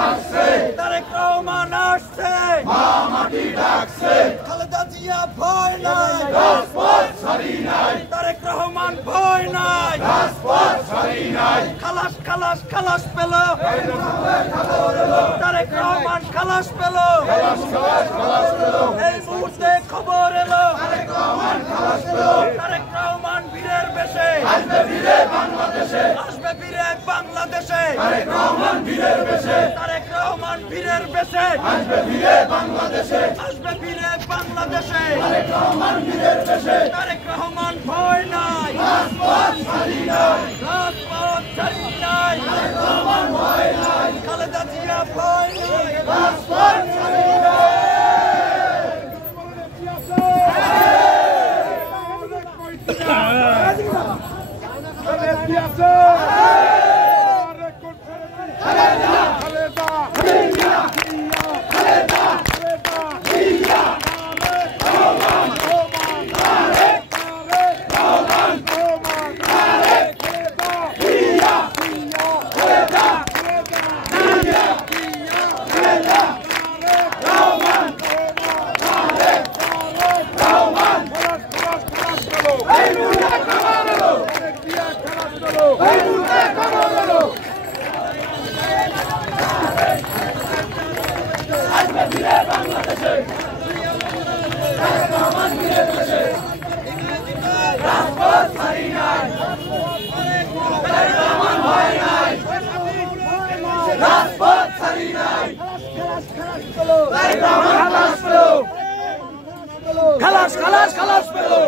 তারেক রহমান আসছে, মা মাটি ডাকছে, খালেদা জিয়া ভয় নাই, রাজপথ ছাড়ি নাই, তারেক রহমান ভয় নাই, রাজপথ ছাড়ি নাই, খালাস খালাস খালাস পেল, তারেক রহমান খালাস পেল, এই মুহূর্তে খবর এলো, তারেক রহমান খালাস পেল, তারেক রহমান বীরের বেশে আসবে, বীরে বাংলাদেশে আসবে, বীরে বাংলাদেশে, তারেক রহমান বীরের বেশে, তারেক রহমান বীরের বেশে আসবে, বীরে বাংলাদেশে আসবে, বীরে বাংলাদেশে, তারেক রহমান বীরের বেশে, তারেক রহমান ভয় নাই, রাজপথ ছাড়ি নাই, রাজপথ ছাড়ি নাই, তারেক রহমান ভয় নাই, খালেদা জিয়া ভয় নাই, রাজপথ ছাড়ি নাই। খালাস খালাস খালাস পেলো।